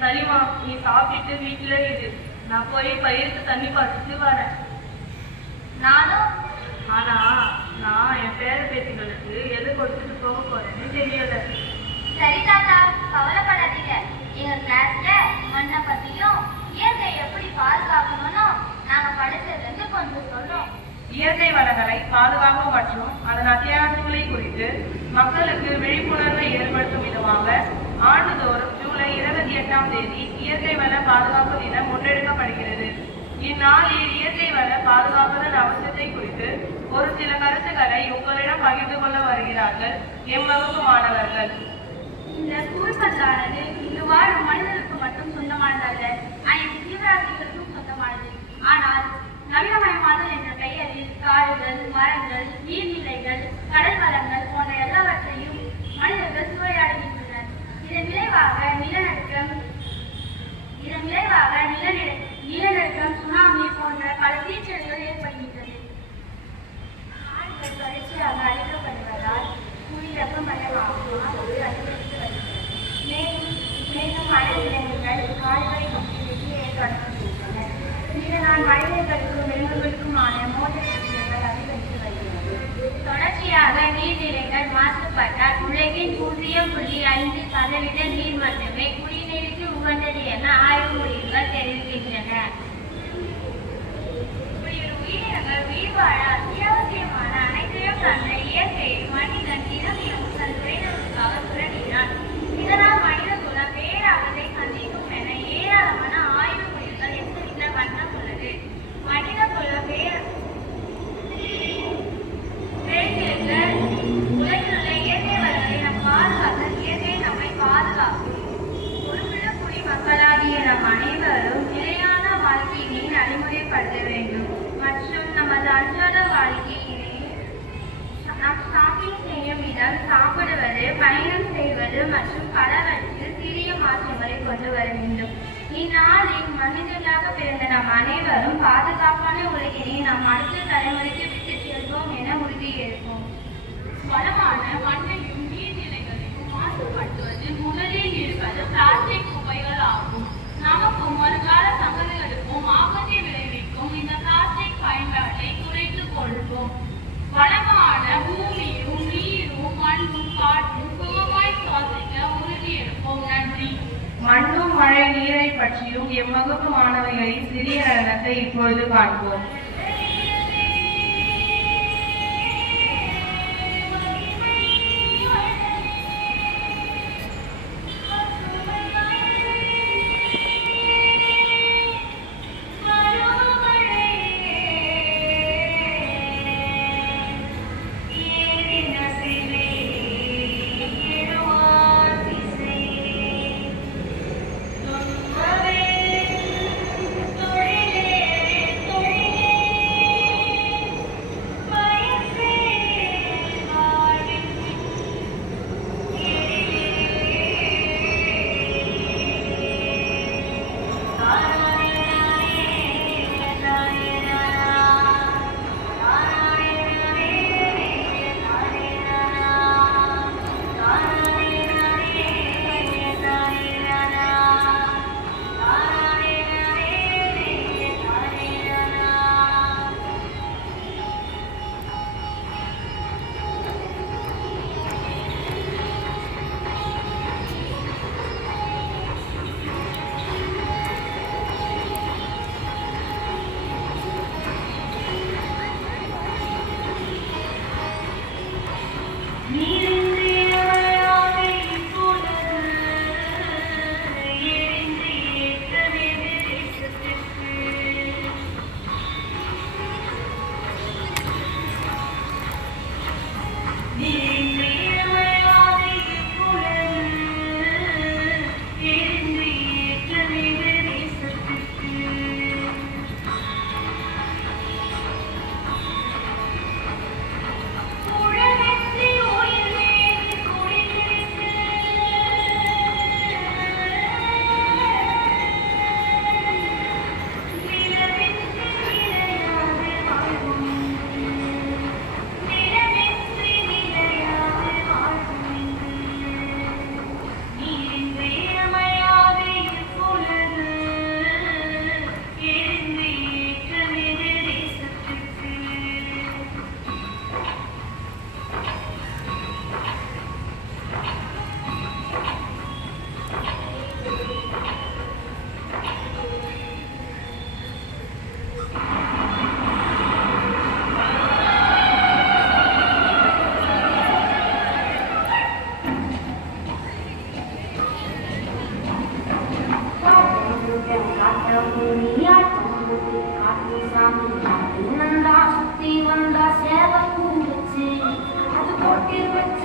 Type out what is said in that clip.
சரிம்மா, நீ சாப்பிட்டு வீட்டுல இரு. நான் போய் பயிருக்கு தண்ணி பாய்ச்சிட்டு வரேன். நானும். ஆனா நான் என் பேர பேத்திகளுக்கு எது கொடுத்துட்டு போக போறேன்னு தெரியல. சரி தாத்தா, கவலைப்படாதீங்க. எங்க கிளாஸ்ல மண்ணை பத்தியும் இயற்கை எப்படி பாதுகாக்கணும்னு நாங்க படிச்சதுல இருந்து கொஞ்சம் சொல்றோம். இயற்கை வளங்களை பாதுகாப்பு மற்றும் அதன் அத்தியாவசியங்களை குறித்து மக்களுக்கு விழிப்புணர்வை ஏற்படுத்தும் விதமாக ஆண்டுதோறும் ஜூலை 28ஆம் தேதி இயற்கை வள பாதுகாப்பு தினம் முன்னெடுக்கப்படுகிறது. இந்நாளில் இயற்கை வள பாதுகாப்பதன் அவசியத்தை குறித்து ஒரு சில கருத்துக்களை உங்களிடம் பகிர்ந்து கொள்ள வருகிறார்கள் எம் வகுப்பு மாணவர்கள். இந்த கூழ்பந்தானது இங்கு வாழும் மனிதர்களுக்கு மட்டும் சொந்தமானதல்ல, ஜீவராசிகளுக்கும் சொந்தமானது. ஆனால் நவீனமயமாதல் என்ற பெயரில் காடுகள், மரங்கள், நீர்நிலைகள், கடல் வளங்கள் போன்ற எல்லாவற்றையும் மனிதர்கள் சூறையாடுகின்றனர். இதன் விளைவாக நிலநடுக்கம், சுனாமி போன்ற பல சீற்றங்கள் ஏற்படுகின்றது. காடுகள் தொடர்ச்சியாக அழிக்கப்படுவதால் புவி வெப்பமயமாகுவது அதிகரித்து வருகிறது. மேலும் மழை விலங்குகள் காடுகளை நோக்கி வெளியே தொடங்குகின்றன. இதனால் மனிதர்களுக்கும் விலங்குகளுக்குமான மோதல் விகிதங்கள் அதிகரித்து வருகிறது. தொடர்ச்சியாக நீர்நிலைகள் மாசுபட்டால் உலகின் 0.5% நீர் மட்டுமே குடிநீருக்கு உகந்தது என ஆய்வு முடிவுகள் தெரிவிக்கின்றன. உயிரினங்கள் உயிர் வாழ அத்தியாவசியமான அனைத்தையும் தந்த இயற்கையை மனிதன் தினமும் தன் சுயநலத்துக்காக சுரண்டினான். இதனால் மனித குலம் பேராபத்தை சந்திக்கும் என ஏராளமான ஆய்வு முடிவுகள் எச்சரித்த வண்ணம் உள்ளது. மனித குலம் உலகிலுள்ள இயற்கை வளங்களை நம் பாதுகாக்க இயற்கை நம்மை பாதுகாக்கும். பொறுப்புள்ள குடிமக்களாகிய நம் அனைவரும் நிலையான வாழ்க்கையினை நடைமுறைப்படுத்த வேண்டும் மற்றும் நமது அன்றாட வாழ்க்கையினை நாம் ஷாப்பிங் செய்யும் இடம், சாப்பிடுவது, பயணம் செய்வது மற்றும் பலவற்றில் சிறிய மாற்றங்களை கொண்டு வர வேண்டும். இந்நாளில் மனிதர்களாக பிறந்த நம் அனைவரும் பாதுகாப்பான உலகினை நாம் அடுத்த தலைமுறைக்கு விட்டு செல்வோம் என உறுதியேற்போம். வளமான மண்ணையும் நீர்நிலைகளையும் மாசுபடுத்துவது முதலில் இருப்பது பிளாஸ்டிக் குப்பைகள் ஆகும். நமக்கும் வருங்கால சந்ததிகளுக்கும் ஆபத்தை விளைவிக்கும் இந்த பிளாஸ்டிக் பயன்பாட்டை குறைத்துக் கொள்வோம். வளமான பூமியும் நீரும் மண்ணும் காற்றும் சுகமாய் சுவாசிக்க உறுதியெடுப்போம். நன்றி. மண்ணும் மழை நீரை பற்றியும் எம் வகுப்பு மாணவிகளின் சிறிய நடனத்தை இப்பொழுது காண்போம். தொழிலே காட்டு சாமி நந்தா சுத்தி வந்தா சேவை கூடுச்சு அது போட்டு வச்ச